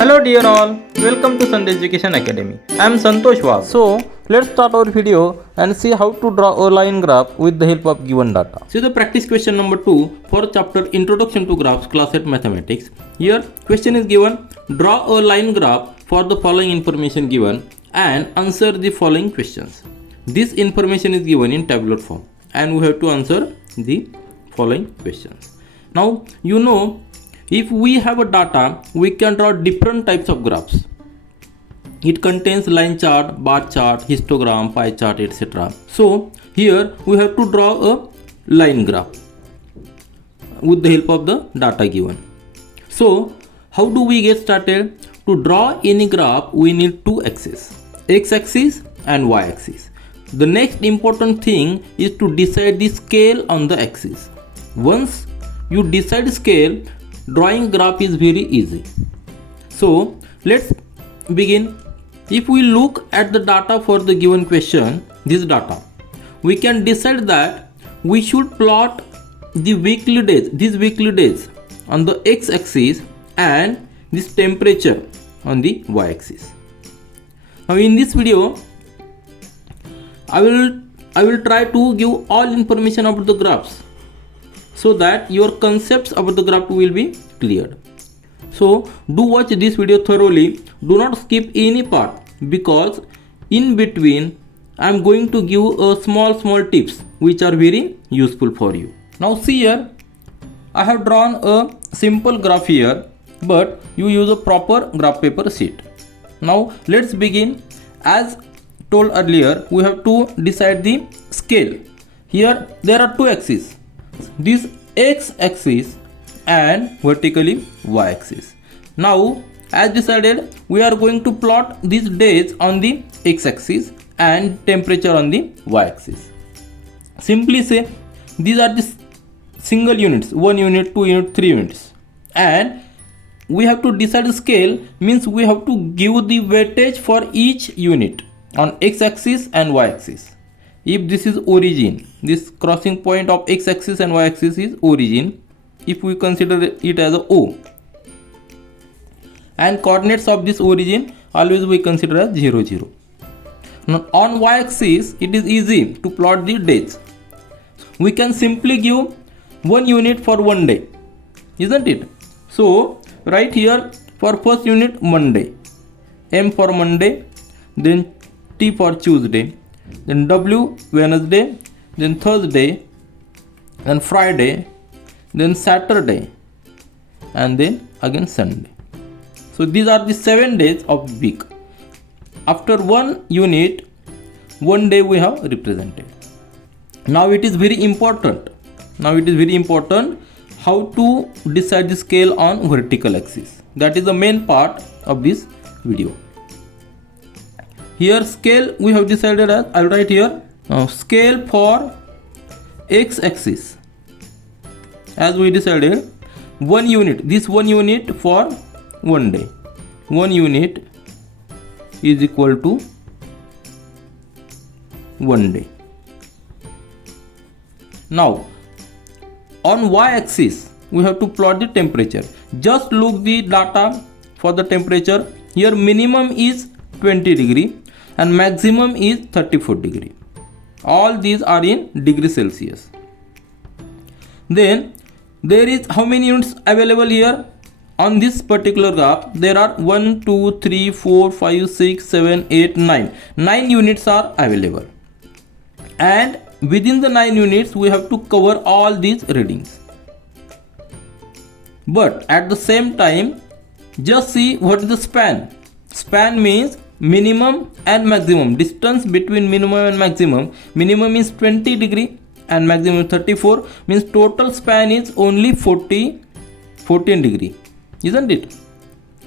Hello dear all, welcome to Sandhya Education Academy. I am Santosh Wag. So let's start our video and see how to draw a line graph with the help of given data. See the practice question number 2 for chapter Introduction to Graphs, class 8 Mathematics. Here question is given, draw a line graph for the following information given and answer the following questions. This information is given in tabular form and we have to answer the following questions. Now you know, if we have a data, we can draw different types of graphs. It contains line chart, bar chart, histogram, pie chart, etc. So here we have to draw a line graph with the help of the data given. So how do we get started? To draw any graph, we need two axes, x-axis and y-axis. The next important thing is to decide the scale on the axis. Once you decide scale, drawing graph is very easy. So let's begin. If we look at the data for the given question, this data, we can decide that we should plot the weekly days, these weekly days on the x-axis and this temperature on the y-axis. Now in this video, I will try to give all information about the graphs, so that your concepts about the graph will be cleared. So do watch this video thoroughly, do not skip any part, because in between I am going to give a small tips which are very useful for you. Now see here, I have drawn a simple graph here, but you use a proper graph paper sheet. Now let's begin. As told earlier, we have to decide the scale. Here there are two axes, this x-axis and vertically y-axis. Now as decided, we are going to plot these days on the x-axis and temperature on the y-axis. Simply say these are the single units, 1 unit, 2 unit, 3 units, and we have to decide the scale, means we have to give the weightage for each unit on x-axis and y-axis. If this is origin, this crossing point of x-axis and y-axis is origin, if we consider it as a O, and coordinates of this origin always we consider as 0, 0. Now on y-axis it is easy to plot the days. We can simply give 1 unit for 1 day, isn't it? So right here for first unit Monday, M for Monday, then T for Tuesday, then W Wednesday, then Thursday, then Friday, then Saturday, and then again Sunday. So these are the 7 days of week. After 1 unit, 1 day we have represented. Now it is very important. How to decide the scale on vertical axis. That is the main part of this video. Here scale we have decided as, I will write here, scale for x-axis. As we decided, 1 unit, this 1 unit for 1 day. 1 unit is equal to 1 day. Now on y-axis we have to plot the temperature. Just look the data for the temperature. Here minimum is 20 degree and maximum is 34 degree. All these are in degree Celsius. Then there is how many units available here on this particular graph? There are 1, 2, 3, 4, 5, 6, 7, 8, 9. 9 units are available, and within the 9 units we have to cover all these readings. But at the same time, just see what is the span. Span means minimum and maximum, distance between minimum and maximum. Minimum is 20 degree and maximum 34, means total span is only 14 degree, isn't it?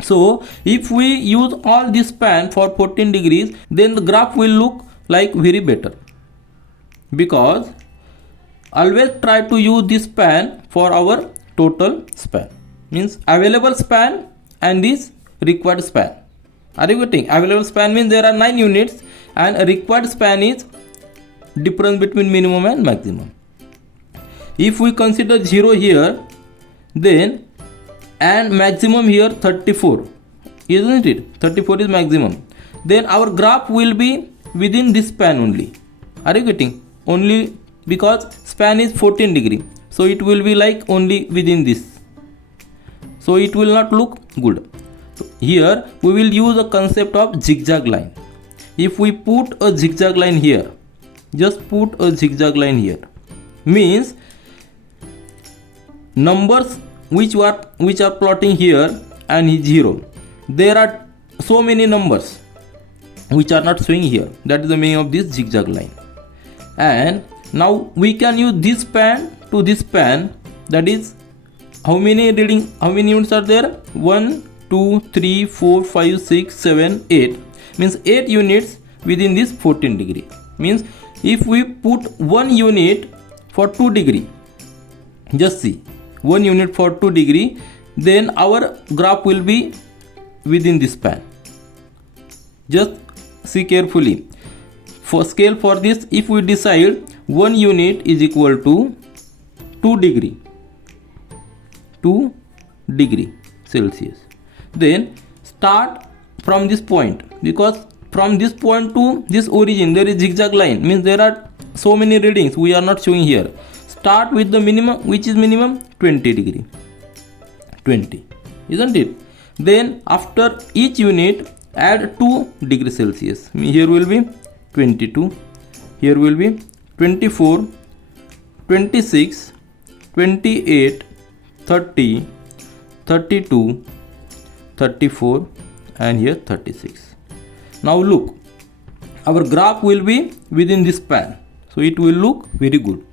So if we use all this span for 14 degrees, then the graph will look like very better, because always try to use this span for our total span, means available span and this required span. Are you getting? Available span means there are 9 units and required span is difference between minimum and maximum. If we consider 0 here, then and maximum here 34 isn't it? 34 is maximum. Then our graph will be within this span only. Are you getting? Only because span is 14 degree. So it will be like only within this. So it will not look good. So here we will use a concept of zigzag line. If we put a zigzag line here, just put a zigzag line here, means numbers which are plotting here and 0. There are so many numbers which are not showing here. That is the meaning of this zigzag line. And now we can use this span to this span. That is, how many units are there? 1, 2, 3, 4, 5, 6, 7, 8. Means 8 units within this 14 degree. Means if we put 1 unit for 2 degree, just see, 1 unit for 2 degree, then our graph will be within this span. Just see carefully. For scale for this, if we decide 1 unit is equal to 2 degree Celsius, then start from this point, because from this point to this origin there is zigzag line, means there are so many readings we are not showing here. Start with the minimum, which is minimum 20 degree, 20, isn't it? Then after each unit add 2 degrees Celsius. Here will be 22, here will be 24, 26, 28, 30, 32, 34, and here 36. Now look, our graph will be within this span, so it will look very good.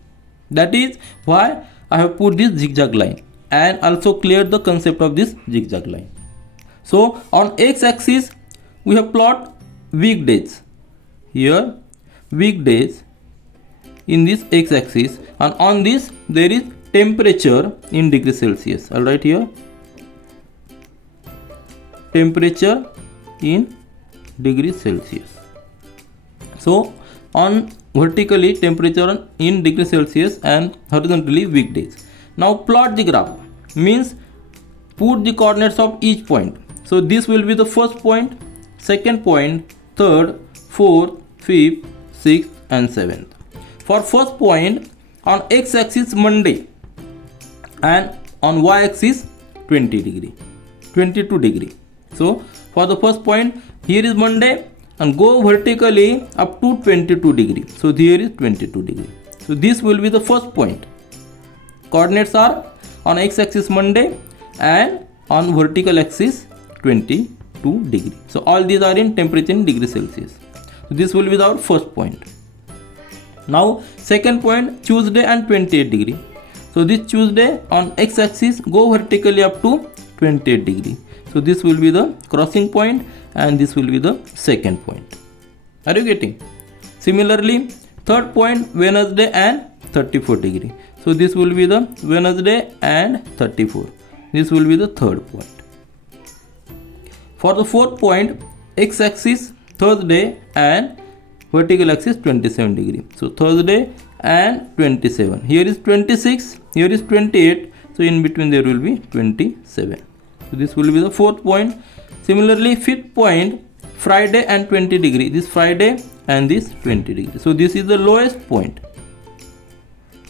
That is why I have put this zigzag line and also cleared the concept of this zigzag line. So on x-axis we have plot weekdays. Here weekdays in this x-axis, and on this there is temperature in degrees Celsius. I'll write here temperature in degrees Celsius. So on vertically temperature in degrees Celsius and horizontally weekdays. Now plot the graph, means put the coordinates of each point. So this will be the first point, second point, third, fourth, fifth, sixth and seventh. For first point, on x-axis Monday and on y-axis 20 degree, 22 degree. So for the first point, here is Monday and go vertically up to 22 degree. So here is 22 degree. So this will be the first point. Coordinates are on x-axis Monday and on vertical axis 22 degree. So all these are in temperature in degrees Celsius. So this will be our first point. Now second point, Tuesday and 28 degree. So this Tuesday on x-axis go vertically up to 28 degree. So this will be the crossing point and this will be the second point. Are you getting? Similarly, third point, Wednesday and 34 degree. So this will be the Wednesday and 34. This will be the third point. For the fourth point, x-axis Thursday and vertical axis 27 degree. So Thursday and 27. Here is 26, here is 28. So in between there will be 27. So this will be the fourth point. Similarly, fifth point, Friday and 20 degree. This Friday and this 20 degree. So this is the lowest point.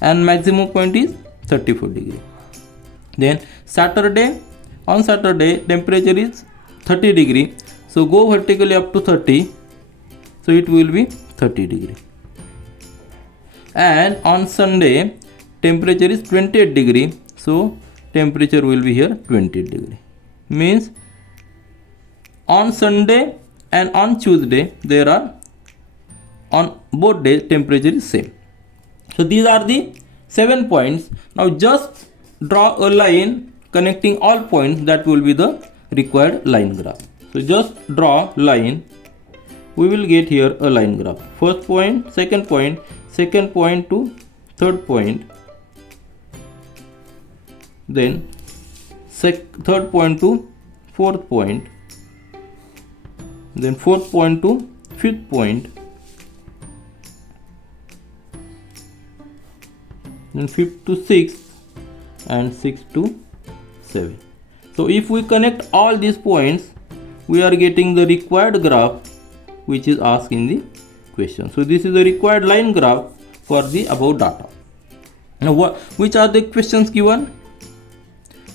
And maximum point is 34 degree. Then Saturday, on Saturday temperature is 30 degree. So go vertically up to 30. So it will be 30 degree. And on Sunday temperature is 28 degree. So temperature will be here 20 degree. Means on Sunday and on Tuesday there are on both days temperature is same. So these are the 7 points. Now just draw a line connecting all points. That will be the required line graph. So just draw line. We will get here a line graph. First point, second point to third point, then third point to fourth point, then fourth point to fifth point, then fifth to sixth, and sixth to seventh. So if we connect all these points, we are getting the required graph which is asked in the question. So this is the required line graph for the above data. Now which are the questions given?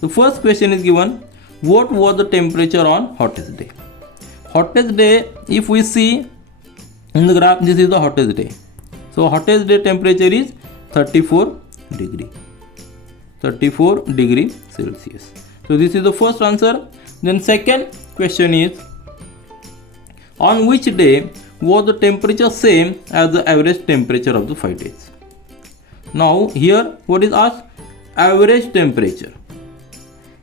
The first question is given, what was the temperature on hottest day? Hottest day, if we see in the graph, this is the hottest day. So hottest day temperature is 34 degree. 34 degree Celsius. So this is the first answer. Then second question is, on which day was the temperature same as the average temperature of the 5 days? Now here what is asked? Average temperature.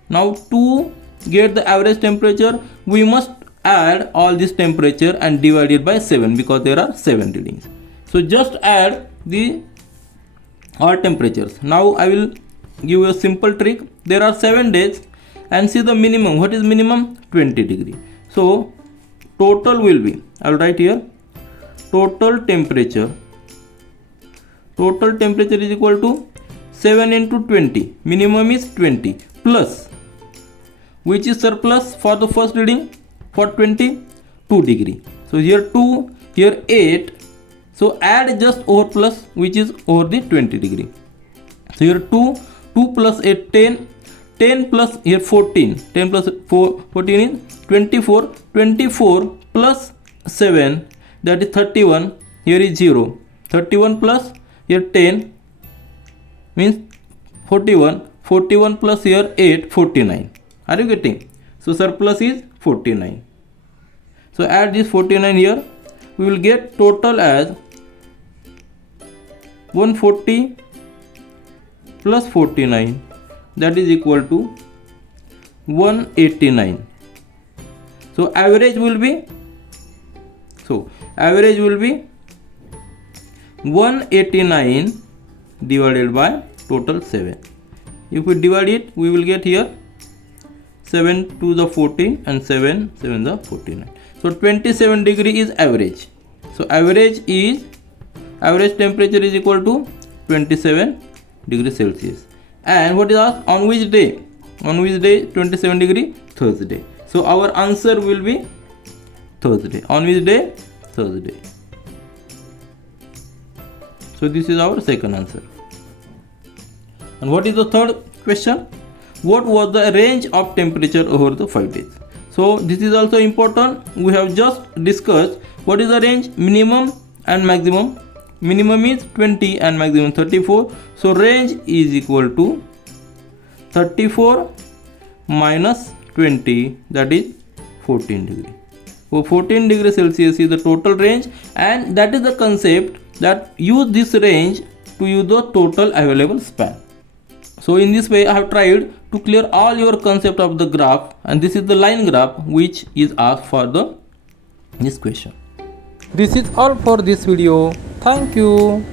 Now to get the average temperature, we must add all this temperature and divide it by 7 because there are 7 readings. So just add the all temperatures. Now I will give you a simple trick. There are 7 days and see the minimum. What is minimum? 20 degree. So total will be, I will write here, total temperature. Total temperature is equal to 7 into 20. Minimum is 20 plus, which is surplus for the first reading for 22 degree. So here 2, here 8. So add just over plus, which is over the 20 degree. So here 2 plus 8, 10. 10 plus here 14. 10 plus 14 is 24. 24 plus 7, that is 31. Here is 0. 31 plus here 10 means 41. 41 plus here 8, 49. Are you getting? So surplus is 49. So add this 49 here. We will get total as 140 plus 49, that is equal to 189. So average will be 189 divided by total 7. If we divide it, we will get here 7 to the 14 and 7 the 49. So 27 degree is average. So average temperature is equal to 27 degree Celsius. And what is asked? On which day? On which day 27 degree? Thursday. So our answer will be Thursday. On which day? Thursday. So this is our second answer. And what is the third question? What was the range of temperature over the 5 days? So this is also important. We have just discussed what is the range, minimum and maximum. Minimum is 20 and maximum 34. So range is equal to 34 minus 20, that is 14 degree. So 14 degree Celsius is the total range, and that is the concept that use this range to use the total available span. So in this way I have tried to clear all your concept of the graph, and this is the line graph which is asked for this question. This is all for this video. Thank you.